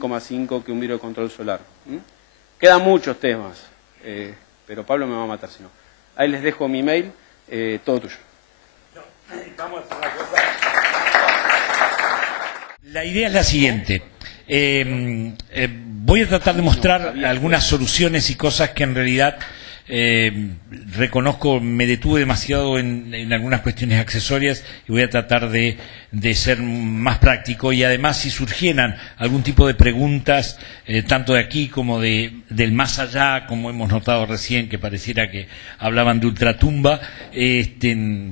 5 que un vidrio de control solar. Quedan muchos temas, pero Pablo me va a matar si no. Ahí les dejo mi mail, todo tuyo. Vamos a hacer una cosa. La idea es la siguiente. Voy a tratar de mostrar algunas soluciones y cosas que en realidad reconozco, me detuve demasiado en algunas cuestiones accesorias y voy a tratar de ser más práctico, y además si surgieran algún tipo de preguntas, tanto de aquí como del más allá, como hemos notado recién que pareciera que hablaban de ultratumba,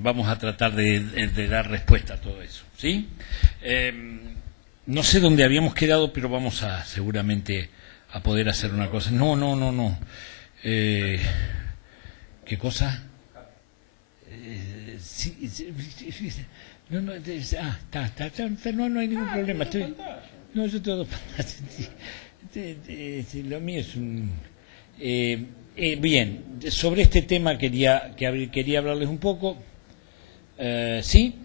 vamos a tratar de dar respuesta a todo eso, ¿sí? No sé dónde habíamos quedado, pero vamos a seguramente a poder hacer una cosa. No. ¿Qué cosa? No, no hay ningún problema. No, yo todo. Lo mío es un. Bien, sobre este tema quería hablarles un poco. ¿Sí?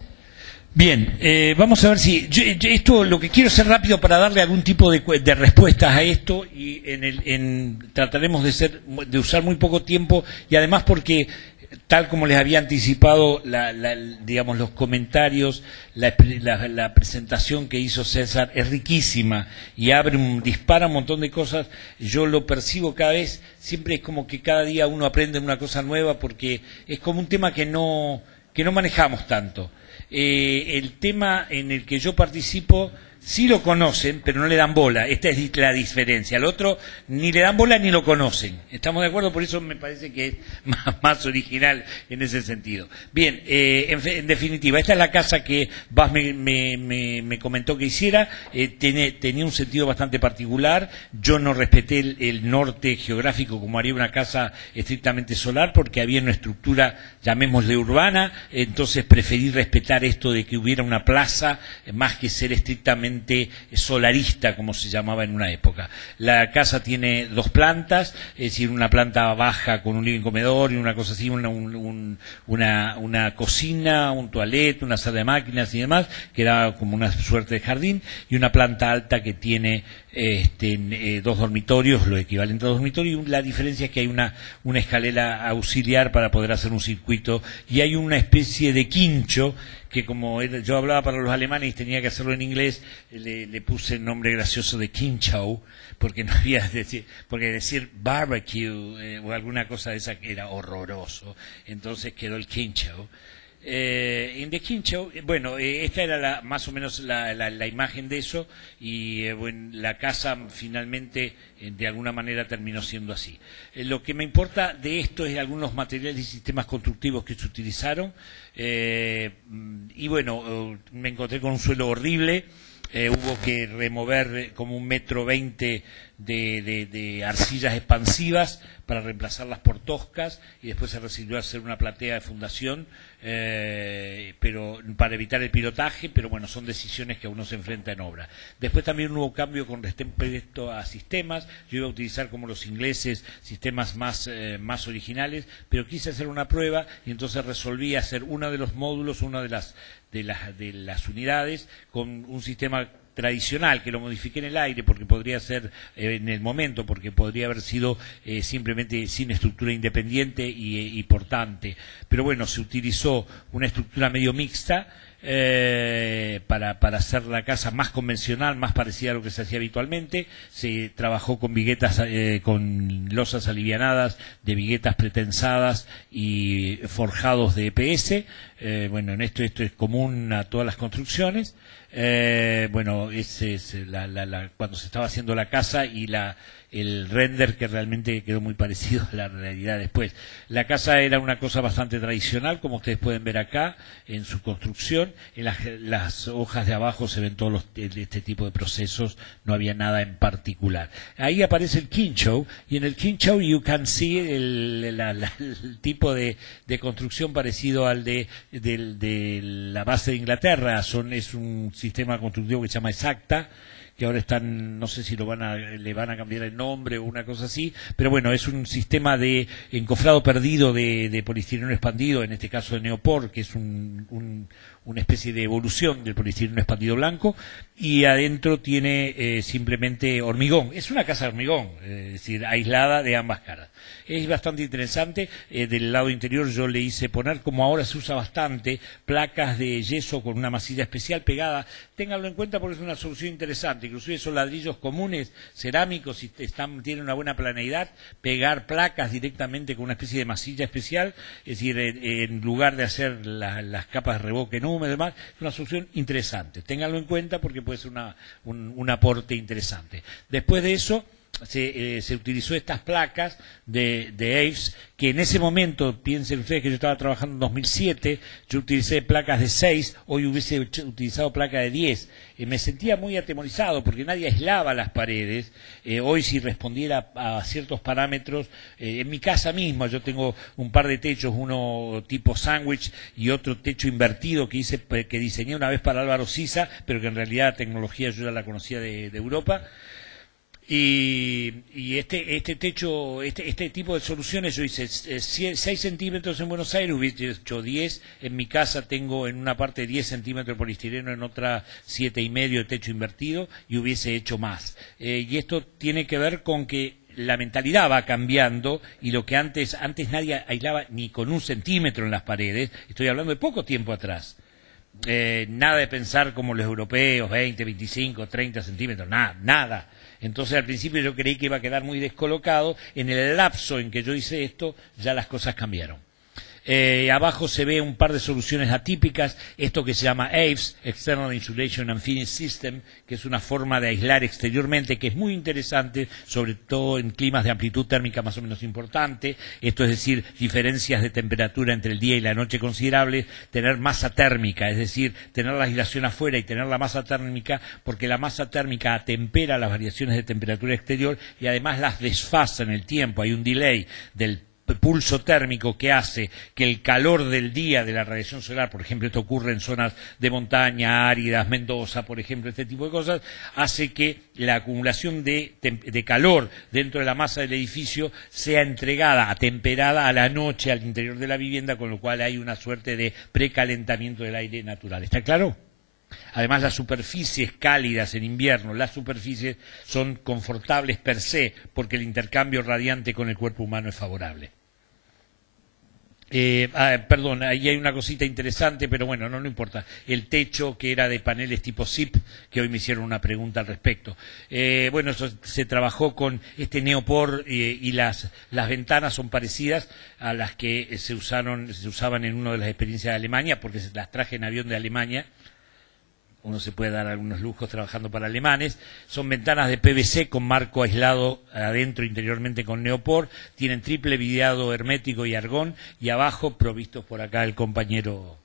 Bien, vamos a ver si esto lo que quiero hacer rápido para darle algún tipo de respuestas a esto, y trataremos de usar muy poco tiempo, y además porque tal como les había anticipado, digamos, los comentarios, la presentación que hizo César es riquísima y dispara un montón de cosas. Yo lo percibo cada vez, siempre es como que cada día uno aprende una cosa nueva, porque es como un tema que no manejamos tanto. El tema en el que yo participo sí lo conocen, pero no le dan bola. Esta es la diferencia. Al otro ni le dan bola ni lo conocen. ¿Estamos de acuerdo? Por eso me parece que es más original en ese sentido. Bien, en definitiva, esta es la casa que Bas me comentó que hiciera. Tenía un sentido bastante particular. Yo no respeté el norte geográfico como haría una casa estrictamente solar, porque había una estructura, llamémosle urbana. Entonces preferí respetar esto de que hubiera una plaza, más que ser estrictamente solarista, como se llamaba en una época. La casa tiene 2 plantas, es decir, una planta baja con un living comedor y una cosa así, una cocina, un toilet, una sala de máquinas y demás, que era como una suerte de jardín, y una planta alta que tiene 2 dormitorios, lo equivalente a 2 dormitorios, y la diferencia es que hay una escalera auxiliar para poder hacer un circuito, y hay una especie de quincho que, como yo hablaba para los alemanes y tenía que hacerlo en inglés, le puse el nombre gracioso de Kincho, porque no había porque decir barbecue o alguna cosa de esa era horroroso, entonces quedó el Kincho. En The Kincho, bueno, esta era más o menos la imagen de eso, y bueno, la casa finalmente de alguna manera terminó siendo así. Lo que me importa de esto es algunos materiales y sistemas constructivos que se utilizaron, y bueno, me encontré con un suelo horrible. Hubo que remover como 1,20 m de arcillas expansivas para reemplazarlas por toscas, y después se recibió a hacer una platea de fundación, pero para evitar el pilotaje, pero bueno, son decisiones que uno se enfrenta en obra. Después también hubo cambio con respecto a sistemas. Yo iba a utilizar, como los ingleses, sistemas más originales, pero quise hacer una prueba y entonces resolví hacer uno de los módulos, una de las unidades, con un sistema tradicional, que lo modifiqué en el aire porque podría ser en el momento, porque podría haber sido simplemente sin estructura independiente y portante, pero bueno, se utilizó una estructura medio mixta para hacer la casa más convencional, más parecida a lo que se hacía habitualmente. Se trabajó con viguetas, con losas alivianadas de viguetas pretensadas y forjados de EPS. Bueno, esto es común a todas las construcciones. Bueno, ese es cuando se estaba haciendo la casa, y el render, que realmente quedó muy parecido a la realidad después. La casa era una cosa bastante tradicional, como ustedes pueden ver acá en su construcción. En las hojas de abajo se ven todos este tipo de procesos, no había nada en particular. Ahí aparece el Kincho, y en el Kincho you can see el tipo de construcción parecido al de la base de Inglaterra. Es un sistema constructivo que se llama Exacta, que ahora están, no sé si le van a cambiar el nombre o una cosa así, pero bueno, es un sistema de encofrado perdido de poliestireno expandido, en este caso de Neopor, que es un una especie de evolución del poliestireno expandido blanco, y adentro tiene simplemente hormigón. Es una casa de hormigón, es decir, aislada de ambas caras. Es bastante interesante. Del lado interior yo le hice poner, como ahora se usa bastante, placas de yeso con una masilla especial pegada. Ténganlo en cuenta porque es una solución interesante. Inclusive son ladrillos comunes, cerámicos, y tienen una buena planeidad. Pegar placas directamente con una especie de masilla especial, es decir, en lugar de hacer las capas de revoque en húmedo y demás, es una solución interesante. Ténganlo en cuenta porque puede ser un aporte interesante. Después de eso, se utilizó estas placas de AVES, que en ese momento, piensen ustedes que yo estaba trabajando en 2007, yo utilicé placas de 6, hoy hubiese utilizado placas de 10. Me sentía muy atemorizado porque nadie aislaba las paredes. Hoy, si respondiera a ciertos parámetros, en mi casa misma yo tengo un par de techos, uno tipo sándwich y otro techo invertido que diseñé una vez para Álvaro Sisa, pero que en realidad la tecnología yo ya la conocía de Europa. Y este techo, este tipo de soluciones, yo hice 6 centímetros en Buenos Aires, hubiese hecho 10. En mi casa tengo en una parte 10 centímetros de poliestireno, en otra 7,5 de techo invertido, y hubiese hecho más. Y esto tiene que ver con que la mentalidad va cambiando, y lo que antes nadie aislaba ni con 1 centímetro en las paredes. Estoy hablando de poco tiempo atrás. Nada de pensar como los europeos, 20, 25, 30 centímetros, nada. Entonces al principio yo creí que iba a quedar muy descolocado. En el lapso en que yo hice esto, ya las cosas cambiaron. Abajo se ve un par de soluciones atípicas, esto que se llama AVES, External Insulation and Finish System, que es una forma de aislar exteriormente, que es muy interesante, sobre todo en climas de amplitud térmica más o menos importante. Esto es decir, diferencias de temperatura entre el día y la noche considerables, tener masa térmica, es decir, tener la aislación afuera y tener la masa térmica, porque la masa térmica atempera las variaciones de temperatura exterior y además las desfasa en el tiempo. Hay un delay del pulso térmico que hace que el calor del día de la radiación solar, por ejemplo, esto ocurre en zonas de montaña áridas, Mendoza, por ejemplo, este tipo de cosas, hace que la acumulación de calor dentro de la masa del edificio sea entregada, atemperada a la noche al interior de la vivienda, con lo cual hay una suerte de precalentamiento del aire natural. ¿Está claro? Además, las superficies cálidas en invierno, las superficies son confortables per se, porque el intercambio radiante con el cuerpo humano es favorable. Perdón, ahí hay una cosita interesante, pero bueno, no importa. El techo, que era de paneles tipo ZIP, que hoy me hicieron una pregunta al respecto. Bueno, eso se trabajó con este neopor, y las ventanas son parecidas a las que se usaban en una de las experiencias de Alemania, porque las traje en avión de Alemania. Uno se puede dar algunos lujos trabajando para alemanes. Son ventanas de PVC con marco aislado adentro, interiormente con neopor. Tienen triple vidriado hermético y argón, y abajo, provistos por acá el compañero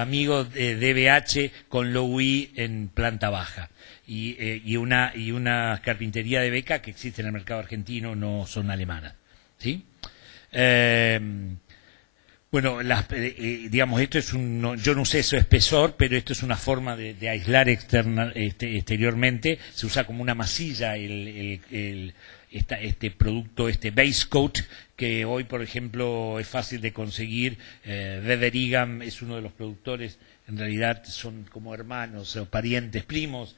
amigo de DBH, con Lowy en planta baja. Y una carpintería de beca que existe en el mercado argentino, no son alemanas. ¿Sí? Bueno, digamos, esto es yo no usé eso espesor, pero esto es una forma de aislar exteriormente. Se usa como una masilla este producto, este base coat, que hoy, por ejemplo, es fácil de conseguir. Weber Egan es uno de los productores. En realidad son como hermanos o parientes, primos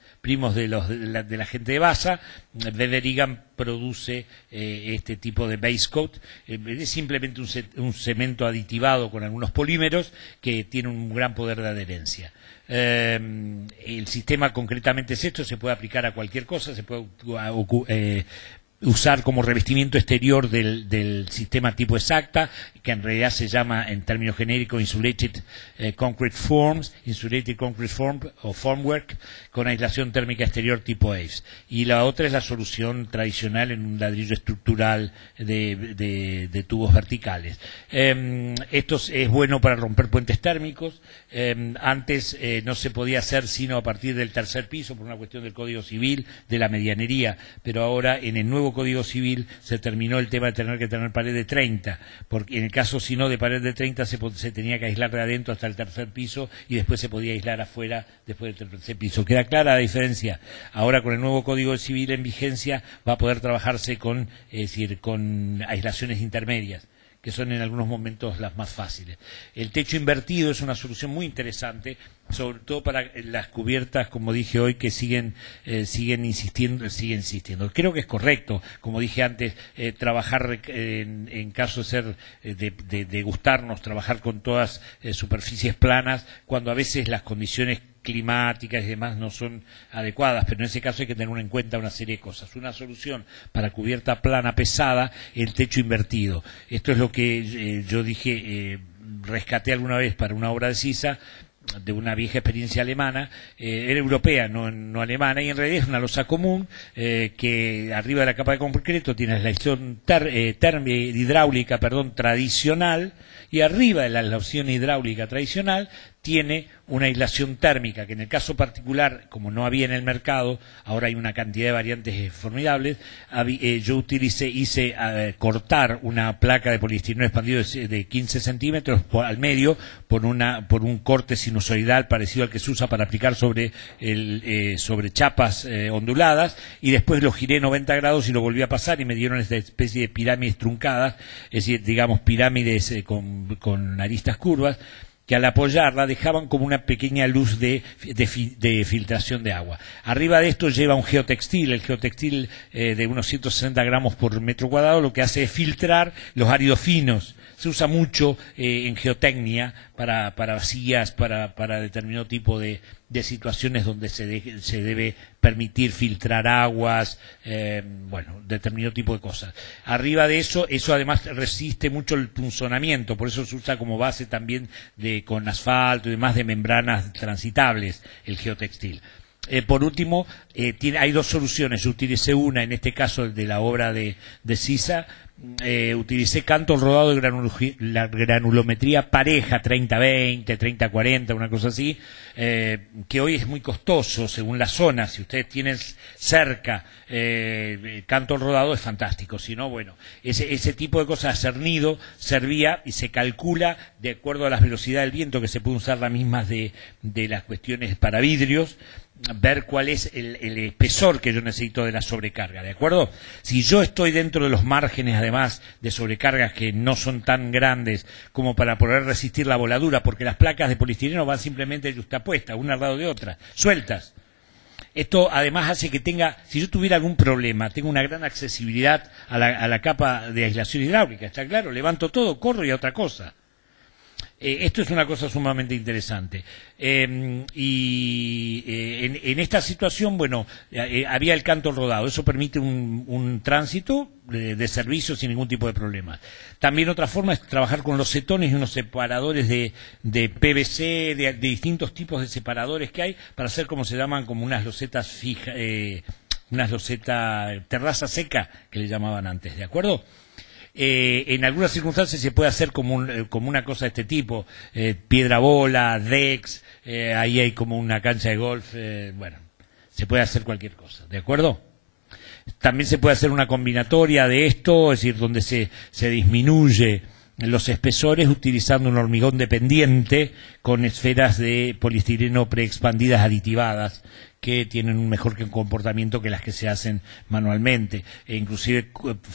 de la gente de Basa. Weber Egan produce este tipo de base coat. Es simplemente un cemento aditivado con algunos polímeros que tiene un gran poder de adherencia. El sistema concretamente es esto, se puede aplicar a cualquier cosa, se puede usar como revestimiento exterior del sistema tipo exacta, que en realidad se llama en términos genéricos Insulated Concrete Forms, Insulated Concrete Form o Formwork, con aislación térmica exterior tipo AVES. Y la otra es la solución tradicional en un ladrillo estructural de tubos verticales. Esto es bueno para romper puentes térmicos. Antes no se podía hacer sino a partir del tercer piso por una cuestión del Código Civil, de la medianería, pero ahora en el nuevo Código Civil se terminó el tema de tener que tener pared de 30, porque en el caso si no de pared de 30 se tenía que aislar de adentro hasta el tercer piso y después se podía aislar afuera después del tercer piso. ¿Queda clara la diferencia? Ahora con el nuevo Código Civil en vigencia va a poder trabajarse con aislaciones intermedias, que son en algunos momentos las más fáciles. El techo invertido es una solución muy interesante, sobre todo para las cubiertas, como dije hoy, que siguen insistiendo. Creo que es correcto, como dije antes, trabajar en caso de ser de gustarnos, trabajar con todas superficies planas, cuando a veces las condiciones climáticas y demás no son adecuadas, pero en ese caso hay que tener en cuenta una serie de cosas. Una solución para cubierta plana pesada, el techo invertido. Esto es lo que yo dije, rescaté alguna vez para una obra de Sisa, de una vieja experiencia alemana, era europea, no alemana, y en realidad es una losa común que arriba de la capa de concreto tiene la aislación hidráulica tradicional, y arriba de la aislación hidráulica tradicional tiene una aislación térmica, que en el caso particular, como no había en el mercado, ahora hay una cantidad de variantes formidables, yo hice cortar una placa de poliestireno expandido de 15 centímetros al medio por un corte sinusoidal parecido al que se usa para aplicar sobre chapas onduladas, y después lo giré 90 grados y lo volví a pasar y me dieron esta especie de pirámides truncadas, es decir, digamos pirámides con aristas curvas, que al apoyarla dejaban como una pequeña luz de filtración de agua. Arriba de esto lleva un geotextil, el geotextil de unos 160 gramos por metro cuadrado, lo que hace es filtrar los áridos finos. Se usa mucho en geotecnia para vacías, para determinado tipo de situaciones donde se debe permitir filtrar aguas, determinado tipo de cosas. Arriba de eso además resiste mucho el punzonamiento, por eso se usa como base también con asfalto y demás de membranas transitables el geotextil. Por último, hay dos soluciones. Yo utilicé una, en este caso de la obra de Sisa, utilicé canto rodado de la granulometría pareja 30-20, 30-40, una cosa así, que hoy es muy costoso según la zona. Si ustedes tienen cerca canto rodado es fantástico, si no, bueno, ese tipo de cosas, cernido, servía, y se calcula de acuerdo a las velocidades del viento, que se pueden usar las mismas de las cuestiones para vidrios, ver cuál es el espesor que yo necesito de la sobrecarga, ¿de acuerdo? Si yo estoy dentro de los márgenes, además, de sobrecargas que no son tan grandes como para poder resistir la voladura, porque las placas de poliestireno van simplemente yuxtapuestas, una al lado de otra, sueltas. Esto además hace que si yo tuviera algún problema, tengo una gran accesibilidad a la capa de aislación hidráulica, ¿está claro? Levanto todo, corro y a otra cosa. Esto es una cosa sumamente interesante. En esta situación, había el canto rodado. Eso permite un tránsito de servicio sin ningún tipo de problema. También otra forma es trabajar con los cetones y unos separadores de PVC, de distintos tipos de separadores que hay, para hacer como se llaman, como unas losetas fijas, unas losetas terraza seca, que le llamaban antes, ¿de acuerdo? En algunas circunstancias se puede hacer como una cosa de este tipo, piedra bola, decks, ahí hay como una cancha de golf, se puede hacer cualquier cosa, ¿de acuerdo? También se puede hacer una combinatoria de esto, es decir, donde se disminuye los espesores utilizando un hormigón dependiente con esferas de poliestireno preexpandidas aditivadas, que tienen un mejor comportamiento que las que se hacen manualmente, e inclusive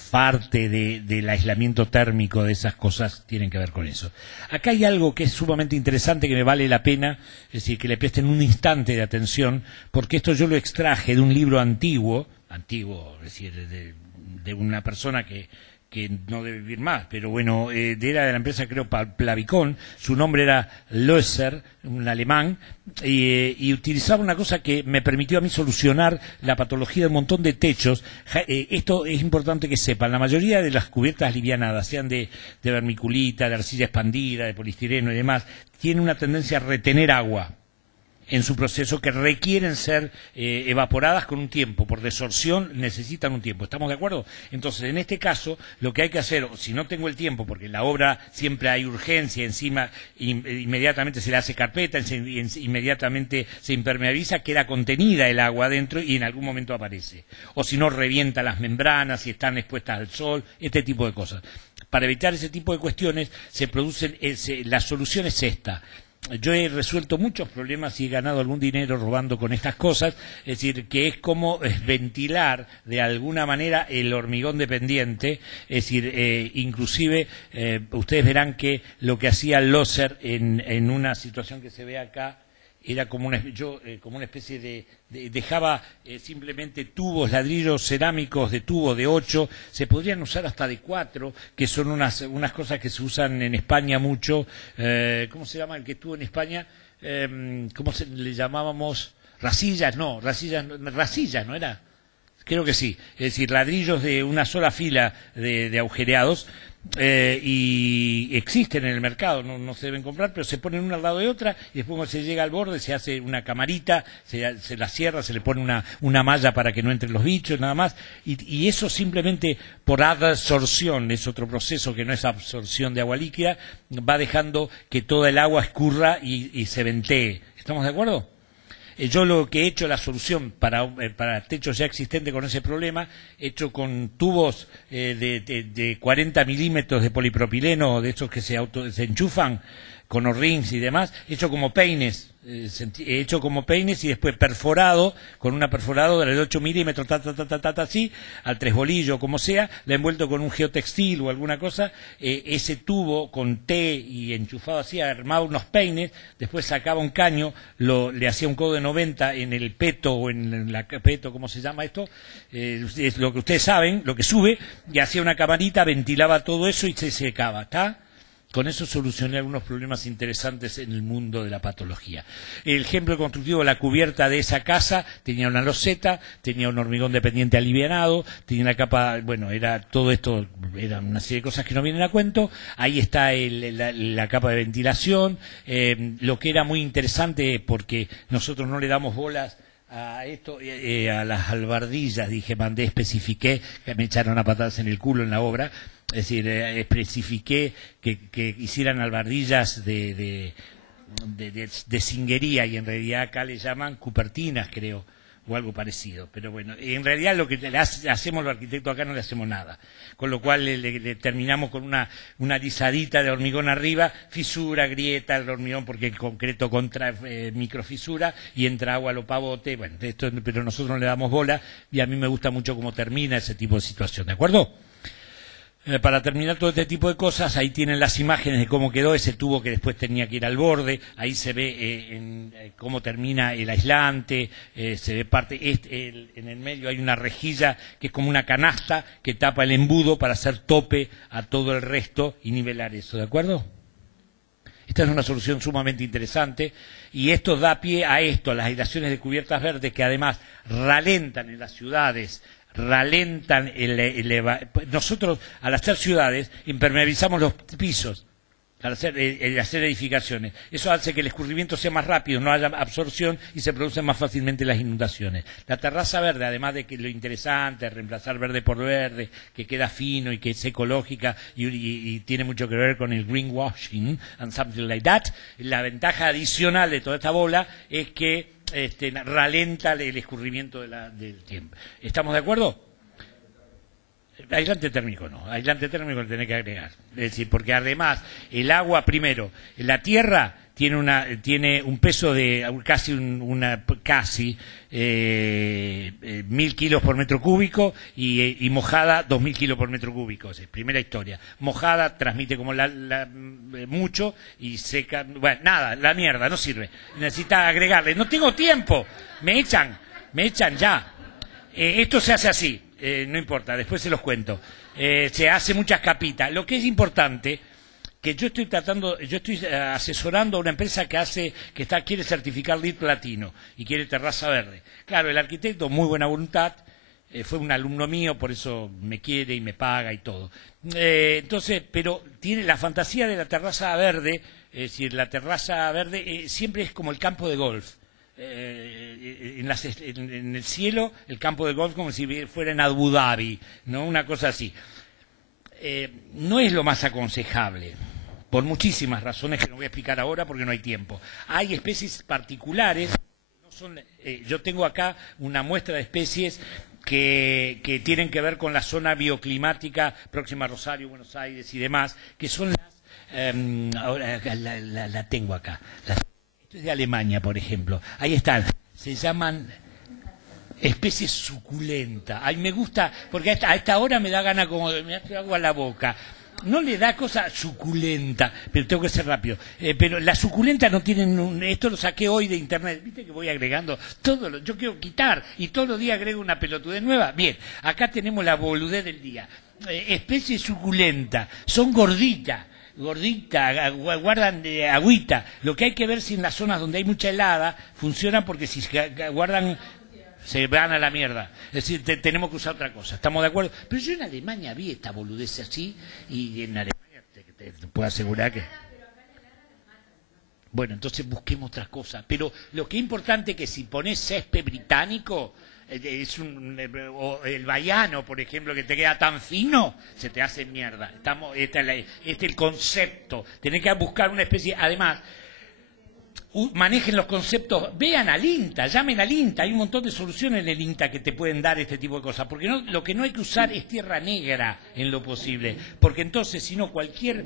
parte del aislamiento térmico de esas cosas tienen que ver con eso. Acá hay algo que es sumamente interesante, que me vale la pena, es decir, que le presten un instante de atención, porque esto yo lo extraje de un libro antiguo, es decir, de una persona que no debe vivir más, pero era de la empresa, creo, Plavicon. Su nombre era Loesser, un alemán, y utilizaba una cosa que me permitió a mí solucionar la patología de un montón de techos. Esto es importante que sepan: la mayoría de las cubiertas alivianadas, sean de vermiculita, de arcilla expandida, de poliestireno y demás, tienen una tendencia a retener agua en su proceso, que requieren ser evaporadas con un tiempo, por desorción necesitan un tiempo. ¿Estamos de acuerdo? Entonces, en este caso, lo que hay que hacer, si no tengo el tiempo, porque en la obra siempre hay urgencia, encima inmediatamente se le hace carpeta, inmediatamente se impermeabiliza, queda contenida el agua adentro y en algún momento aparece. O si no, revienta las membranas, si están expuestas al sol, este tipo de cosas. Para evitar ese tipo de cuestiones, la solución es esta. yo he resuelto muchos problemas y he ganado algún dinero robando con estas cosas, es decir, que es como ventilar de alguna manera el hormigón dependiente, es decir, inclusive ustedes verán que lo que hacía Loser en una situación que se ve acá, era como como una especie dejaba simplemente tubos, ladrillos cerámicos de tubo de 8, se podrían usar hasta de 4, que son unas cosas que se usan en España mucho. ¿Cómo se llama el que estuvo en España? ¿Cómo le llamábamos? Rasillas, no era. Creo que sí, es decir, ladrillos de una sola fila de agujereados, y existen en el mercado, no se deben comprar, pero se ponen una al lado de otra y después cuando se llega al borde se hace una camarita, se la cierra, se le pone una malla para que no entren los bichos, nada más, y eso simplemente por adsorción, es otro proceso que no es absorción de agua líquida, va dejando que toda el agua escurra y se ventee. ¿Estamos de acuerdo? Yo lo que he hecho, la solución para techos ya existentes con ese problema, he hecho con tubos de 40 milímetros de polipropileno, de esos que se enchufan con O-rings y demás, hecho como peines, he hecho como peines y después perforado, con una perforadora de 8 milímetros, así, al tres bolillo, como sea, la he envuelto con un geotextil o alguna cosa, ese tubo con T y enchufado así, armaba unos peines, después sacaba un caño, le hacía un codo de 90 en el peto o en la peto, ¿cómo se llama esto? Es lo que ustedes saben, lo que sube, y hacía una camarita, ventilaba todo eso y se secaba, ¿está? Con eso solucioné algunos problemas interesantes en el mundo de la patología. El ejemplo constructivo, la cubierta de esa casa tenía una loseta, tenía un hormigón dependiente alivianado, tenía una capa, bueno, era todo esto, era una serie de cosas que no vienen a cuento. Ahí está la capa de ventilación, lo que era muy interesante porque nosotros no le damos bolas a esto, a las albardillas, especifiqué, que me echaron a patadas en el culo en la obra. Es decir, especifiqué que hicieran albardillas de cinguería y en realidad acá le llaman cupertinas, creo, o algo parecido. Pero bueno, en realidad lo que le hacemos los arquitectos acá no le hacemos nada. Con lo cual le terminamos con una lisadita de hormigón arriba, fisura, grieta, el hormigón porque el concreto contra microfisura y entra agua a lo pavote. Bueno, pero nosotros no le damos bola y a mí me gusta mucho cómo termina ese tipo de situación, ¿de acuerdo? Para terminar todo este tipo de cosas, ahí tienen las imágenes de cómo quedó ese tubo que después tenía que ir al borde, ahí se ve cómo termina el aislante, se ve parte, en el medio hay una rejilla que es como una canasta que tapa el embudo para hacer tope a todo el resto y nivelar eso, ¿de acuerdo? Esta es una solución sumamente interesante y esto da pie a esto, a las aislaciones de cubiertas verdes que además ralentan en las ciudades, nosotros al hacer ciudades impermeabilizamos los pisos al hacer edificaciones, eso hace que el escurrimiento sea más rápido, no haya absorción y se producen más fácilmente las inundaciones. La terraza verde, además de que lo interesante es reemplazar verde por verde, que queda fino y que es ecológica y tiene mucho que ver con el greenwashing and something like that, la ventaja adicional de toda esta bola es que ralenta el escurrimiento del tiempo. ¿Estamos de acuerdo? Aislante térmico no, aislante térmico le tenés que agregar. Es decir, porque además el agua, primero, la tierra tiene un peso de casi 1.000 kilos por metro cúbico y mojada 2.000 kilos por metro cúbico. Es primera historia. Mojada transmite como mucho y seca. Bueno, nada, la mierda, no sirve. Necesita agregarle. No tengo tiempo. Me echan ya. Esto se hace así. No importa, después se los cuento. Se hace muchas capitas. Lo que es importante que yo estoy asesorando a una empresa que quiere certificar LEED platino y quiere terraza verde. Claro, el arquitecto, muy buena voluntad, fue un alumno mío, por eso me quiere y me paga y todo. Entonces, pero tiene la fantasía de la terraza verde, es decir, la terraza verde siempre es como el campo de golf. En el cielo, el campo de golf como si fuera en Abu Dhabi, ¿no? Una cosa así. No es lo más aconsejable, por muchísimas razones que no voy a explicar ahora porque no hay tiempo. Hay especies particulares, yo tengo acá una muestra de especies que tienen que ver con la zona bioclimática próxima a Rosario, Buenos Aires y demás, que son las Ahora la tengo acá. Esto es de Alemania, por ejemplo. Ahí están. Se llaman especies suculentas. Ay, me gusta, porque a esta hora me da gana como me hace agua a la boca. No le da cosa suculenta, pero tengo que ser rápido. Pero las suculentas no tienen esto lo saqué hoy de internet. Viste que voy agregando yo quiero quitar y todos los días agrego una pelotudez nueva. Bien, acá tenemos la boludez del día. Especie suculenta, son gorditas, guardan agüita. Lo que hay que ver si en las zonas donde hay mucha helada funcionan, porque si guardan se van a la mierda. Es decir, tenemos que usar otra cosa. ¿Estamos de acuerdo? Pero yo en Alemania vi esta boludez así, y en Alemania te puedo asegurar que... Bueno, entonces busquemos otras cosas. Pero lo que es importante es que si pones césped británico, o el baiano, por ejemplo, que te queda tan fino, se te hace mierda. Este es el concepto. Tenés que buscar una especie... Además, manejen los conceptos, vean al INTA, llamen al INTA, hay un montón de soluciones en el INTA que te pueden dar este tipo de cosas, porque lo que no hay que usar es tierra negra en lo posible, porque entonces si no cualquier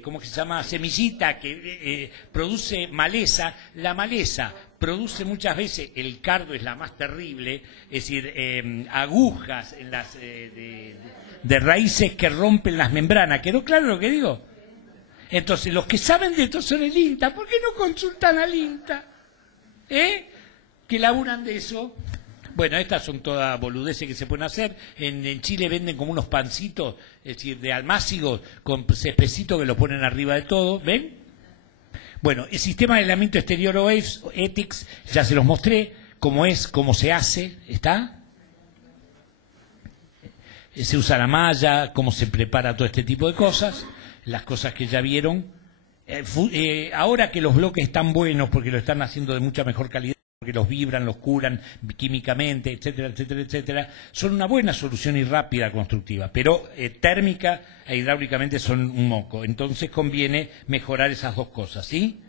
¿cómo se llama? Semillita que produce maleza, la maleza produce muchas veces, el cardo es la más terrible, es decir, agujas en las de raíces que rompen las membranas. ¿Quedó claro lo que digo? Entonces, los que saben de esto son el INTA. ¿Por qué no consultan al INTA? Que laburan de eso. Bueno, estas son todas boludeces que se pueden hacer. En Chile venden como unos pancitos, es decir, de almácigos, con cespecitos que lo ponen arriba de todo. ¿Ven? Bueno, el sistema de aislamiento exterior o ETICS, ya se los mostré, cómo es, cómo se hace. ¿Está? Se usa la malla, cómo se prepara todo este tipo de cosas. Las cosas que ya vieron. Ahora que los bloques están buenos, porque lo están haciendo de mucha mejor calidad, porque los vibran, los curan químicamente, etcétera, etcétera, etcétera, son una buena solución y rápida constructiva, pero térmica e hidráulicamente son un moco. Entonces conviene mejorar esas dos cosas, ¿sí?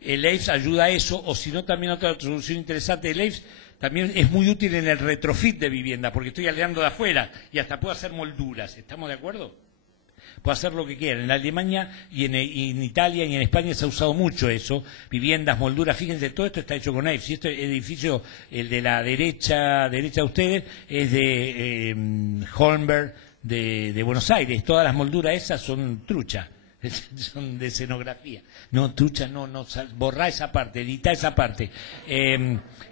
El EIFS ayuda a eso, o si no, también otra solución interesante del EIFS también es muy útil en el retrofit de vivienda, porque estoy aislando de afuera y hasta puedo hacer molduras. ¿Estamos de acuerdo? Puede hacer lo que quiera. En Alemania y en Italia y en España se ha usado mucho eso, viviendas, molduras. Fíjense, todo esto está hecho con EIFS. Y este edificio, el de la derecha de ustedes, es de Holmberg de Buenos Aires. Todas las molduras esas son trucha, son de escenografía. No, trucha, no, borrá esa parte, editá esa parte.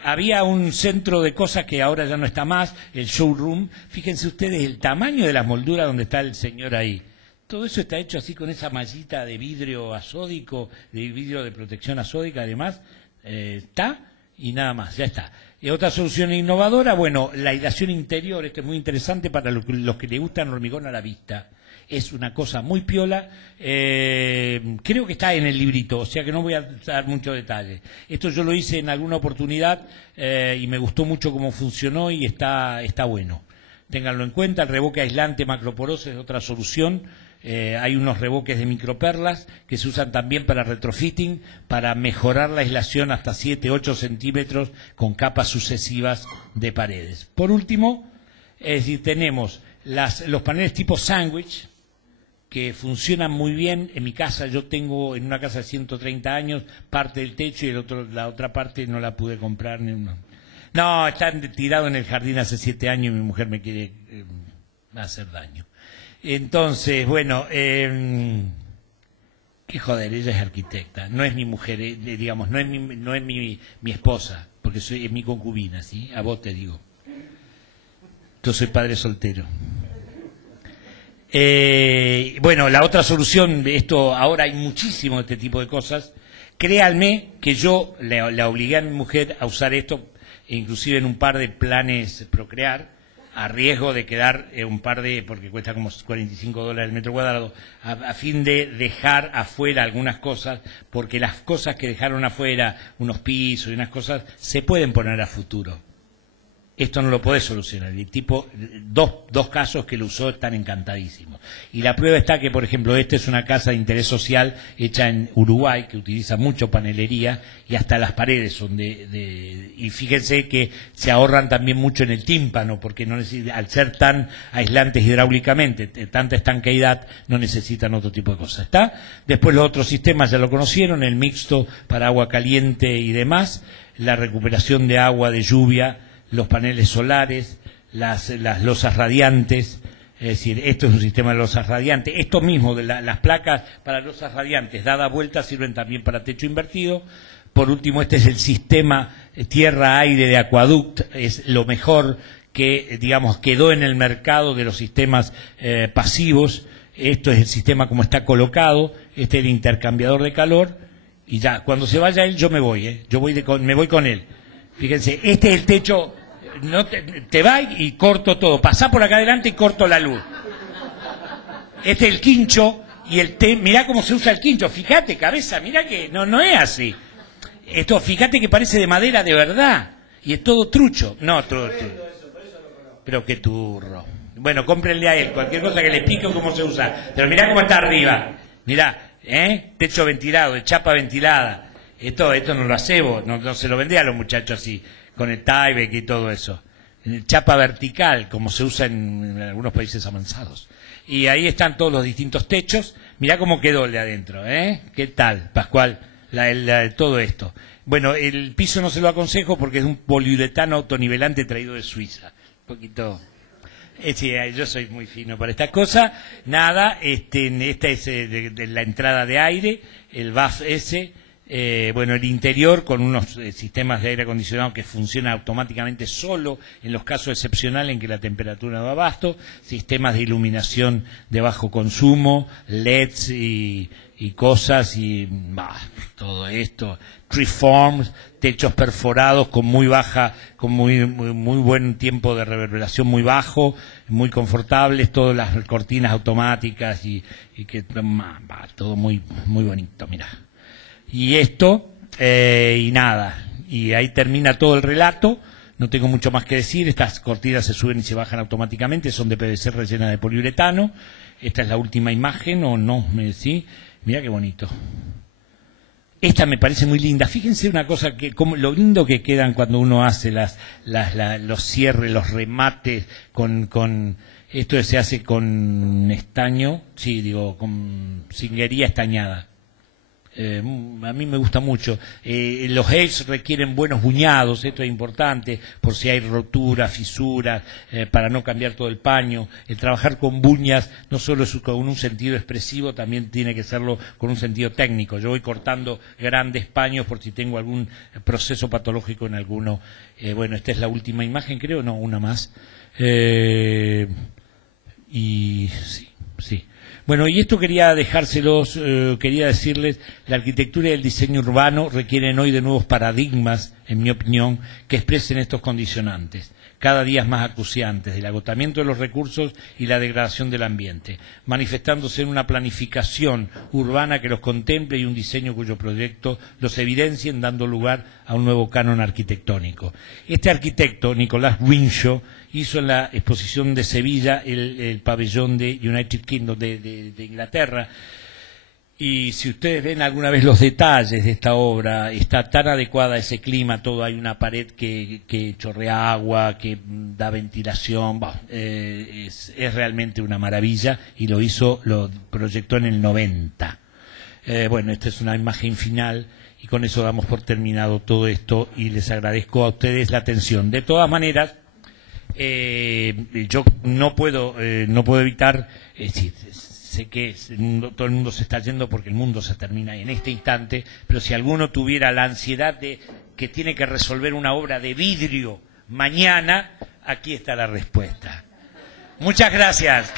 Había un centro de cosas que ahora ya no está más, el showroom. Fíjense ustedes el tamaño de las molduras donde está el señor ahí. Todo eso está hecho así con esa mallita de vidrio asódico, de vidrio de protección asódica, además, está, y nada más, ya está. Y otra solución innovadora, bueno, la aislación interior, esto es muy interesante para los que les gustan hormigón a la vista. Es una cosa muy piola, creo que está en el librito, o sea que no voy a dar mucho detalle. Esto yo lo hice en alguna oportunidad y me gustó mucho cómo funcionó y está bueno. Ténganlo en cuenta, el revoque aislante macroporoso es otra solución. Hay unos revoques de microperlas que se usan también para retrofitting, para mejorar la aislación hasta 7-8 centímetros con capas sucesivas de paredes. Por último, es decir, tenemos los paneles tipo sándwich, que funcionan muy bien. En mi casa, yo tengo en una casa de 130 años, parte del techo y la otra parte no la pude comprar. No, están tirados en el jardín hace 7 años y mi mujer me quiere hacer daño. Entonces, bueno, qué joder, ella es arquitecta, no es mi mujer, digamos, no es mi esposa, porque es mi concubina, ¿sí? A vos te digo. Yo soy padre soltero. Bueno, la otra solución de esto, ahora hay muchísimo de este tipo de cosas. Créanme que yo la obligué a mi mujer a usar esto, inclusive en un par de planes procrear, a riesgo de quedar un par de, porque cuesta como $45 el metro cuadrado, a fin de dejar afuera algunas cosas, porque las cosas que dejaron afuera, unos pisos y unas cosas, se pueden poner a futuro. Esto no lo podés solucionar. El tipo, dos casos que lo usó están encantadísimos. Y la prueba está que, por ejemplo, esta es una casa de interés social hecha en Uruguay, que utiliza mucho panelería, y hasta las paredes son y fíjense que se ahorran también mucho en el tímpano, porque no al ser tan aislantes hidráulicamente, tanta estanqueidad, no necesitan otro tipo de cosas. ¿Está? Después los otros sistemas ya lo conocieron, el mixto para agua caliente y demás, la recuperación de agua de lluvia, los paneles solares, las losas radiantes, es decir, esto es un sistema de losas radiantes. Esto mismo, de las placas para losas radiantes, dadas vueltas, sirven también para techo invertido. Por último, este es el sistema tierra-aire de Aquaduct, es lo mejor que, digamos, quedó en el mercado de los sistemas pasivos. Esto es el sistema como está colocado, este es el intercambiador de calor, y ya, cuando se vaya él, yo me voy, me voy con él. Fíjense, este es el techo, no te va y corto todo. Pasá por acá adelante y corto la luz. Este es el quincho y mirá cómo se usa el quincho. Fíjate, cabeza, mirá que no es así. Esto, fíjate que parece de madera de verdad. Y es todo trucho. No, todo trucho. Pero qué turro. Bueno, cómprenle a él cualquier cosa que le explique cómo se usa. Pero mirá cómo está arriba. Mirá, techo ventilado, de chapa ventilada. Esto no lo hace vos, no se lo vendé a los muchachos así, con el Tyvek y todo eso. Chapa vertical, como se usa en algunos países avanzados. Y ahí están todos los distintos techos. Mirá cómo quedó el de adentro, ¿Qué tal, Pascual? Todo esto. Bueno, el piso no se lo aconsejo porque es un poliuretano autonivelante traído de Suiza. Un poquito... Sí, yo soy muy fino para esta cosa. Nada, esta es de la entrada de aire, el BAF ese... bueno, el interior con unos sistemas de aire acondicionado que funcionan automáticamente solo en los casos excepcionales en que la temperatura no da abasto, sistemas de iluminación de bajo consumo, LEDs y cosas y todo esto, treeforms, techos perforados con muy buen tiempo de reverberación muy bajo, muy confortables, todas las cortinas automáticas y que todo muy bonito, mirá. Y esto, y nada, y ahí termina todo el relato, no tengo mucho más que decir, estas cortinas se suben y se bajan automáticamente, son de PVC rellenas de poliuretano, esta es la última imagen, o no, ¿sí? Mirá qué bonito. Esta me parece muy linda, fíjense una cosa, como lo lindo que quedan cuando uno hace los cierres, los remates, esto se hace con estaño, con cinguería estañada. A mí me gusta mucho. Los edges requieren buenos buñados, esto es importante, por si hay roturas, fisuras, para no cambiar todo el paño. El trabajar con buñas no solo es con un sentido expresivo, también tiene que serlo con un sentido técnico. Yo voy cortando grandes paños por si tengo algún proceso patológico en alguno. Bueno, esta es la última imagen, creo, no, una más. Y sí. Bueno, y esto quería dejárselos, quería decirles, la arquitectura y el diseño urbano requieren hoy de nuevos paradigmas, en mi opinión, que expresen estos condicionantes, cada día más acuciantes, del agotamiento de los recursos y la degradación del ambiente, manifestándose en una planificación urbana que los contemple y un diseño cuyo proyecto los evidencien, dando lugar a un nuevo canon arquitectónico. Este arquitecto, Nicolás Winshaw, hizo en la exposición de Sevilla el pabellón de United Kingdom de Inglaterra, y si ustedes ven alguna vez los detalles de esta obra, está tan adecuada a ese clima, todo, hay una pared que chorrea agua, que da ventilación, es realmente una maravilla, y lo proyectó en el 90. Bueno, esta es una imagen final, y con eso damos por terminado todo esto, y les agradezco a ustedes la atención. De todas maneras, yo no puedo evitar, sé que todo el mundo se está yendo porque el mundo se termina en este instante, pero si alguno tuviera la ansiedad de que tiene que resolver una obra de vidrio mañana, aquí está la respuesta. Muchas gracias.